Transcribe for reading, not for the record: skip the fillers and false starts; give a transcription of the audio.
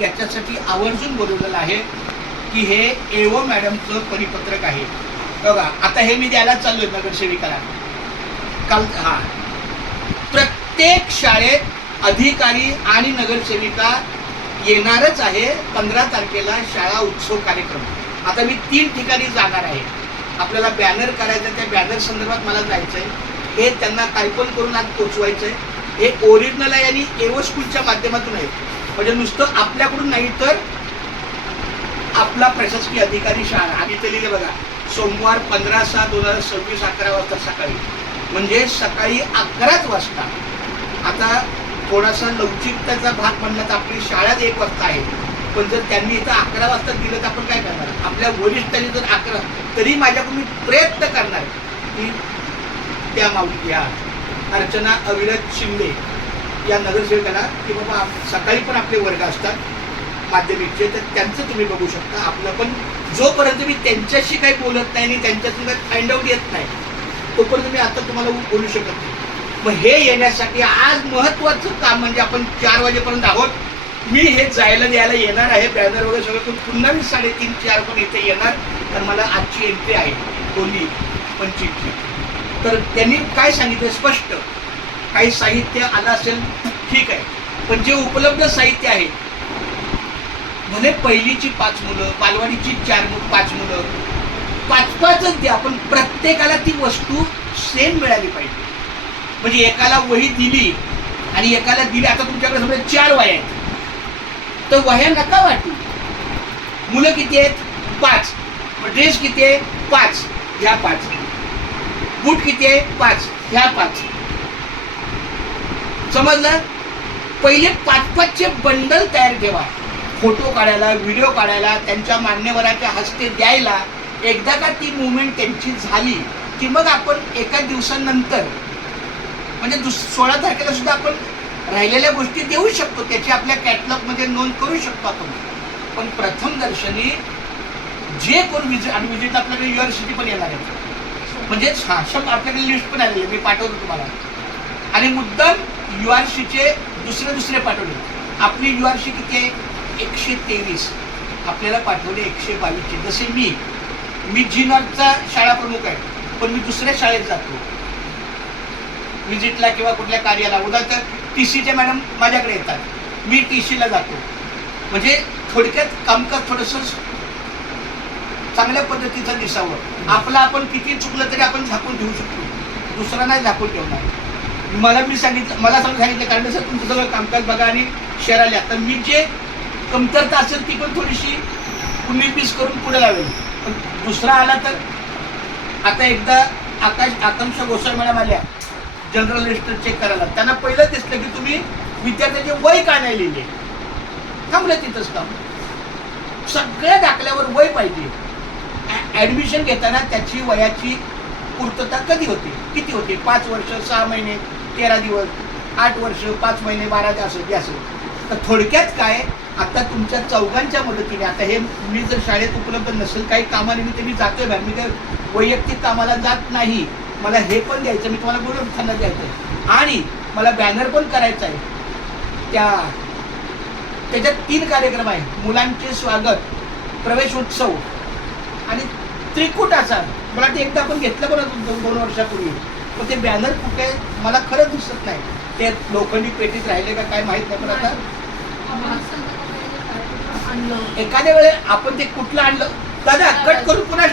याच्यासाठी आवर्जून बोलवलेलं आहे की हे एओ मॅडमचं परिपत्रक आहे बघा. आता हे मी द्यायला चाललोय नगरसेविकाला काल. हा, प्रत्येक शाळेत अधिकारी आणि नगरसेविका येणारच आहे 15 तारखेला शाळा उत्सव कार्यक्रम. आता मी 3 ठिकाणी जाणार आहे. आपल्याला बॅनर करायचं, त्या बॅनर संदर्भात मला जायचं आहे. हे त्यांना टायपन करून आज पोचवायचं आहे. हे ओरिजिनल आहे आणि एओ स्कूलच्या माध्यमातून आहे. म्हणजे नुसतं आपल्याकडून नाही तर आपला प्रशासकीय अधिकारी शाळा. आणि ते लिहिले बघा, सोमवार 15/6/2026 11 वाजता सकाळी, म्हणजे सकाळी 11च वाजता. आता थोडासा लवचिकतेचा भाग म्हणला तर आपली शाळाच 1 वाजता आहे, पण जर त्यांनी इथं 11 वाजता दिलं तर आपण काय करणार? आपल्या वरिष्ठांनी जर 11, तरी माझ्याकडून मी प्रयत्न करणार की त्या माऊली या अर्चना अविरत शिंदे या नगरसेवकाला की बाबा सकाळी पण आपले वर्ग असतात माध्यमिकचे, तर त्यांचं तुम्ही बघू शकता. आपलं पण जोपर्यंत मी त्यांच्याशी काही बोलत नाही आणि त्यांच्यातून काही फाइंड आउट येत नाही तोपर्यंत मी आता तुम्हाला बोलू शकत नाही. मग हे येण्यासाठी आज महत्त्वाचं काम म्हणजे आपण 4 वाजेपर्यंत आहोत. मी हे जायला द्यायला येणार आहे, बॅनर वगैरे सगळं, पण पुन्हा मी 3:30-4 पण इथे येणार. तर मला आजची एंट्री आहे कोणी 25ची. तर त्यांनी काय सांगितलं स्पष्ट, काही साहित्य आलं असेल ठीक आहे, पण जे उपलब्ध साहित्य आहे, भले पहिलीची 5 मुलं, बालवाडीची 5 मुलं, 5-5च द्या, पण प्रत्येकाला ती वस्तू सेम मिळाली पाहिजे. म्हणजे एकाला वही दिली आणि एकाला दिली. आता तुमच्याकडे समजा 4 वह्या आहेत, तर वह्या नका वाटू. मुलं किती आहेत? 5. ड्रेस किती आहे? 5. ह्या 5. बूट किती आहे? 5. ह्या 5. समजलं? पहिले 5-5चे बंडल तयार ठेवा. फोटो काढायला, व्हिडिओ काढायला, त्यांच्या मान्यवराच्या हस्ते द्यायला. एकदा का ती मुवमेंट त्यांची झाली की मग आपण एका दिवसानंतर म्हणजे 16 तारखेला सुद्धा आपण राहिलेल्या गोष्टी देऊ शकतो, त्याची आपल्या कॅटलॉगमध्ये नोंद करू शकतो आपण. पण प्रथम दर्शनी जे कोण विजिट, आणि विजिट आपल्याकडे युनिव्हर्सिटी पण येणार आहे, म्हणजे आपल्याकडे लिस्ट पण आलेली आहे, मी पाठवतो तुम्हाला. आणि मुद्दाम युआरसीचे दुसरे पाठवले. आपली युआरसी किती आहे? 123. आपल्याला पाठवले 122चे. जसे मी जीनरचा शाळा प्रमुख आहे, पण मी दुसऱ्या शाळेत जातो विजिटला किंवा कुठल्या कार्याला. उदाहरण TCचे मॅडम माझ्याकडे येतात, मी TCला जातो. म्हणजे थोडक्यात कामकाज थोडंसं चांगल्या पद्धतीचं दिसावं. आपलं आपण किती चुकलं तरी आपण झाकून ठेवू शकतो, दुसरा नाही झाकून ठेवणार. मला सांगितलं कारण सर तुमचं सगळं कामकाज बघा आणि शहराला. तर मी जे कमतरता असेल ती पण थोडीशी 19-20 करून पुढे लावेल. पण दुसरा आला तर आता एकदा आकांक्षा गोसावी मॅडम आल्या जनरल रजिस्टर चेक करायला. त्यांना पहिलं दिसलं की तुम्ही विद्यार्थ्याचे वय का नाही लिहिले. थांबलं तिथंच काम. सगळ्या दाखल्यावर वय पाहिजे. ॲडमिशन घेताना त्याची वयाची पूर्तता कधी होते, किती होते? 5 वर्ष, 6 महिने, 13 दिवस, 8 वर्ष, 5 महिने, 12 तास असेल. तर थोडक्यात काय, आता तुमच्या चौघांच्या मदतीने, आता हे मी जर शाळेत उपलब्ध नसेल काही कामानिमित्त मी जातोय बाहेर, मी काही वैयक्तिक कामाला जात नाही, मला हे पण द्यायचं, मी तुम्हाला बोलून त्यांना द्यायचं आणि मला बॅनर पण करायचा आहे. त्याच्यात 3 कार्यक्रम आहे. मुलांचे स्वागत, प्रवेशोत्सव आणि त्रिकुटाचा. मला ते एकदा आपण घेतलं पण 2 वर्षापूर्वी, पण ते बॅनर कुठे मला खरंच दिसत नाही. ते लोखंडी पेटीत राहिले का काय माहीत नाही. पण आता एखाद्या वेळे आपण ते कुठलं आणलं दादा कट करून पुन्हा